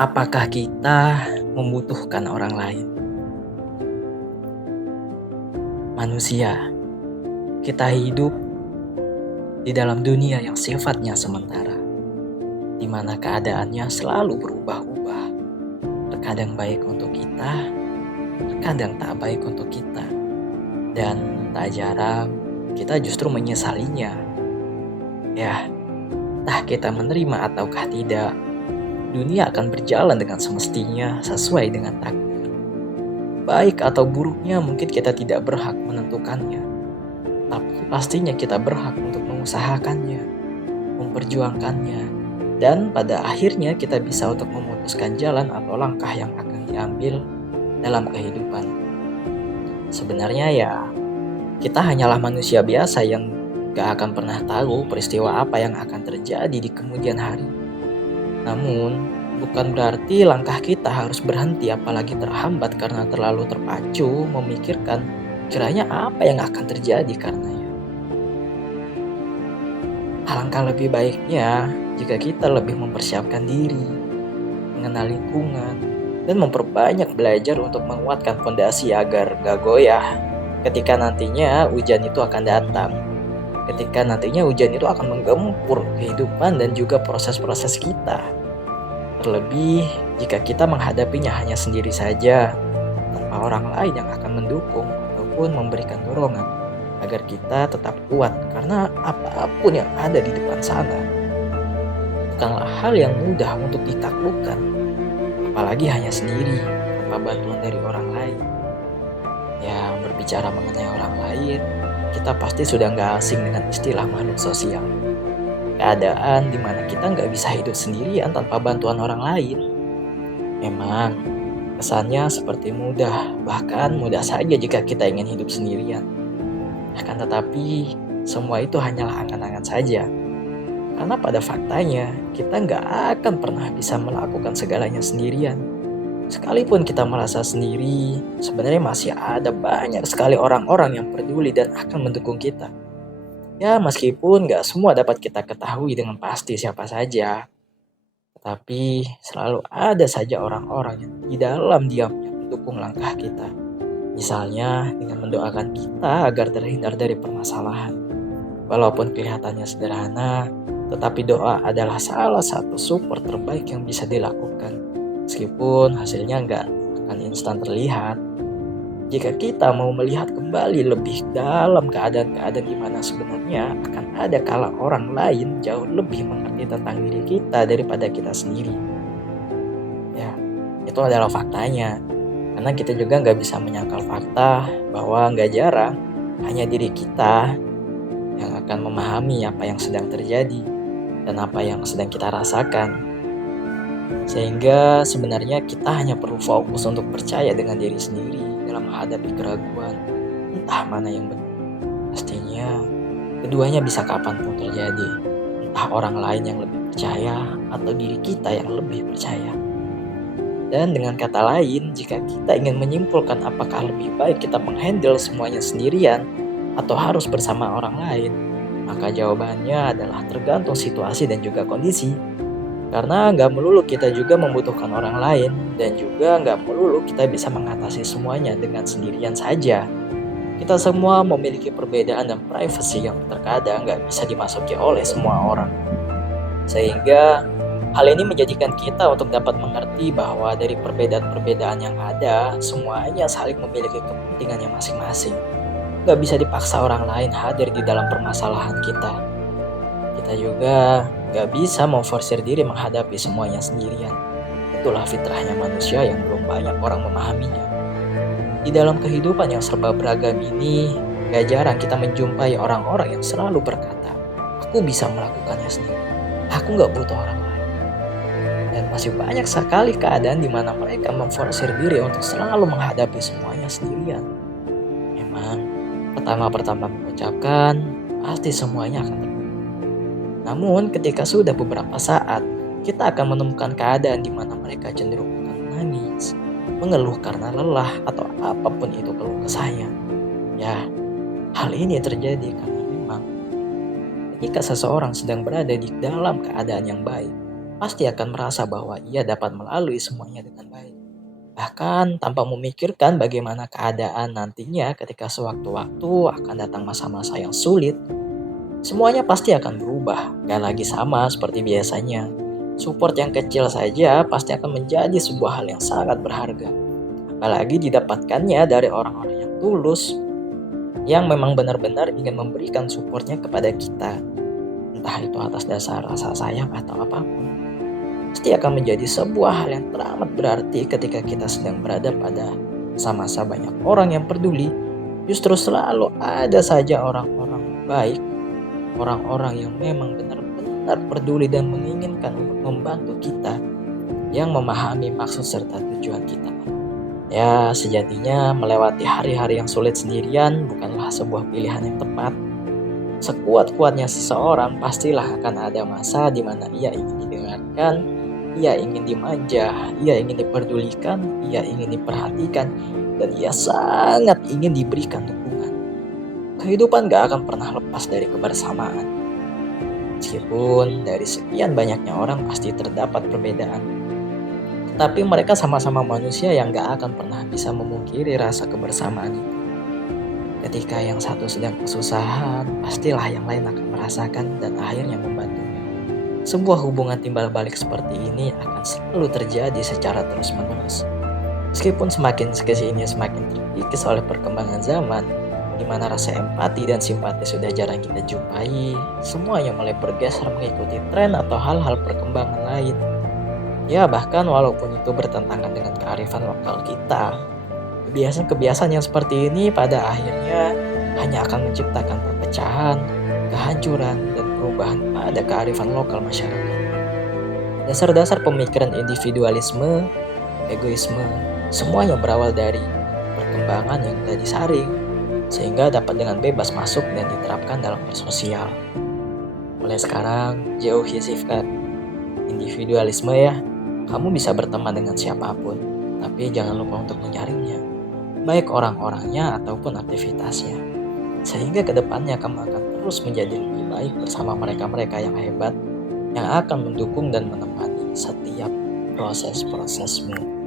Apakah kita membutuhkan orang lain? Manusia, kita hidup di dalam dunia yang sifatnya sementara, di mana keadaannya selalu berubah-ubah. Terkadang baik untuk kita, terkadang tak baik untuk kita. Dan tak jarang kita justru menyesalinya. Ya, entah kita menerima ataukah tidak, dunia akan berjalan dengan semestinya sesuai dengan takdir. Baik atau buruknya mungkin kita tidak berhak menentukannya, tapi pastinya kita berhak untuk mengusahakannya, memperjuangkannya, dan pada akhirnya kita bisa untuk memutuskan jalan atau langkah yang akan diambil dalam kehidupan. Sebenarnya ya, kita hanyalah manusia biasa yang gak akan pernah tahu peristiwa apa yang akan terjadi di kemudian hari. Namun, bukan berarti langkah kita harus berhenti apalagi terhambat karena terlalu terpacu memikirkan kiranya apa yang akan terjadi karenanya. Alangkah lebih baiknya jika kita lebih mempersiapkan diri, mengenal lingkungan, dan memperbanyak belajar untuk menguatkan fondasi agar gak goyah ketika nantinya hujan itu akan datang. Ketika nantinya hujan itu akan menggempur kehidupan dan juga proses-proses kita. Terlebih jika kita menghadapinya hanya sendiri saja, tanpa orang lain yang akan mendukung ataupun memberikan dorongan agar kita tetap kuat karena apapun yang ada di depan sana bukanlah hal yang mudah untuk ditaklukkan, apalagi hanya sendiri tanpa bantuan dari orang lain. Ya, berbicara mengenai orang lain, kita pasti sudah nggak asing dengan istilah makhluk sosial. Keadaan dimana kita nggak bisa hidup sendirian tanpa bantuan orang lain. Memang, kesannya seperti mudah, bahkan mudah saja jika kita ingin hidup sendirian. Akan tetapi, semua itu hanyalah angan-angan saja. Karena pada faktanya, kita nggak akan pernah bisa melakukan segalanya sendirian. Sekalipun kita merasa sendiri, sebenarnya masih ada banyak sekali orang-orang yang peduli dan akan mendukung kita. Ya, meskipun nggak semua dapat kita ketahui dengan pasti siapa saja, tetapi selalu ada saja orang-orang yang di dalam diamnya mendukung langkah kita. Misalnya dengan mendoakan kita agar terhindar dari permasalahan. Walaupun kelihatannya sederhana, tetapi doa adalah salah satu support terbaik yang bisa dilakukan. Meskipun hasilnya nggak akan instan terlihat. Jika kita mau melihat kembali lebih dalam keadaan-keadaan di mana sebenarnya akan ada kala orang lain jauh lebih mengerti tentang diri kita daripada kita sendiri. Ya, itu adalah faktanya. Karena kita juga nggak bisa menyangkal fakta bahwa nggak jarang hanya diri kita yang akan memahami apa yang sedang terjadi dan apa yang sedang kita rasakan. Sehingga sebenarnya kita hanya perlu fokus untuk percaya dengan diri sendiri dalam menghadapi keraguan, entah mana yang benar. Pastinya keduanya bisa kapanpun terjadi, entah orang lain yang lebih percaya atau diri kita yang lebih percaya. Dan dengan kata lain, jika kita ingin menyimpulkan apakah lebih baik kita menghandle semuanya sendirian atau harus bersama orang lain, maka jawabannya adalah tergantung situasi dan juga kondisi. Karena nggak melulu kita juga membutuhkan orang lain, dan juga nggak melulu kita bisa mengatasi semuanya dengan sendirian saja. Kita semua memiliki perbedaan dan privasi yang terkadang nggak bisa dimasuki oleh semua orang. Sehingga hal ini menjadikan kita untuk dapat mengerti bahwa dari perbedaan-perbedaan yang ada, semuanya saling memiliki kepentingannya masing-masing. Gak bisa dipaksa orang lain hadir di dalam permasalahan kita. Kita juga gak bisa memforsir diri menghadapi semuanya sendirian. Itulah fitrahnya manusia yang belum banyak orang memahaminya. Di dalam kehidupan yang serba beragam ini, gak jarang kita menjumpai orang-orang yang selalu berkata, "Aku bisa melakukannya sendiri. Aku gak butuh orang lain." Dan masih banyak sekali keadaan di mana mereka memforsir diri untuk selalu menghadapi semuanya sendirian. Memang, pertama-pertama mengucapkan, pasti semuanya akan terjadi. Namun, ketika sudah beberapa saat, kita akan menemukan keadaan di mana mereka cenderung akan menangis, mengeluh karena lelah, atau apapun itu keluh kesahnya. Ya, hal ini terjadi karena memang ketika seseorang sedang berada di dalam keadaan yang baik, pasti akan merasa bahwa ia dapat melalui semuanya dengan baik. Bahkan tanpa memikirkan bagaimana keadaan nantinya ketika sewaktu-waktu akan datang masa-masa yang sulit, semuanya pasti akan berubah, gak lagi sama seperti biasanya. Support yang kecil saja pasti akan menjadi sebuah hal yang sangat berharga. Apalagi didapatkannya dari orang-orang yang tulus, yang memang benar-benar ingin memberikan supportnya kepada kita. Entah itu atas dasar rasa sayang atau apapun. Pasti akan menjadi sebuah hal yang teramat berarti ketika kita sedang berada pada masa-masa banyak orang yang peduli. Justru selalu ada saja orang-orang baik, orang-orang yang memang benar-benar peduli dan menginginkan untuk membantu kita, yang memahami maksud serta tujuan kita. Ya, sejatinya melewati hari-hari yang sulit sendirian bukanlah sebuah pilihan yang tepat. Sekuat-kuatnya seseorang, pastilah akan ada masa di mana ia ingin didengarkan, ia ingin dimanja, ia ingin diperdulikan, ia ingin diperhatikan, dan ia sangat ingin diberikan dukungan. Kehidupan gak akan pernah lepas dari kebersamaan. Meskipun dari sekian banyaknya orang pasti terdapat perbedaan, tetapi mereka sama-sama manusia yang gak akan pernah bisa memungkiri rasa kebersamaan itu. Ketika yang satu sedang kesusahan, pastilah yang lain akan merasakan dan akhirnya membantunya. Sebuah hubungan timbal balik seperti ini akan selalu terjadi secara terus-menerus. Meskipun semakin kesini semakin terkikis oleh perkembangan zaman, di mana rasa empati dan simpati sudah jarang kita jumpai, semuanya mulai bergeser mengikuti tren atau hal-hal perkembangan lain. Ya, bahkan walaupun itu bertentangan dengan kearifan lokal kita, kebiasaan-kebiasaan yang seperti ini pada akhirnya hanya akan menciptakan perpecahan, kehancuran, dan perubahan pada kearifan lokal masyarakat. Dasar-dasar pemikiran individualisme, egoisme, semuanya berawal dari perkembangan yang telah disaring, sehingga dapat dengan bebas masuk dan diterapkan dalam bersosial. Mulai sekarang, jauhi sifat individualisme ya. Kamu bisa berteman dengan siapapun, tapi jangan lupa untuk menyaringnya, baik orang-orangnya ataupun aktivitasnya. Sehingga kedepannya kamu akan terus menjadi lebih baik bersama mereka-mereka yang hebat, yang akan mendukung dan menemani setiap proses-prosesmu.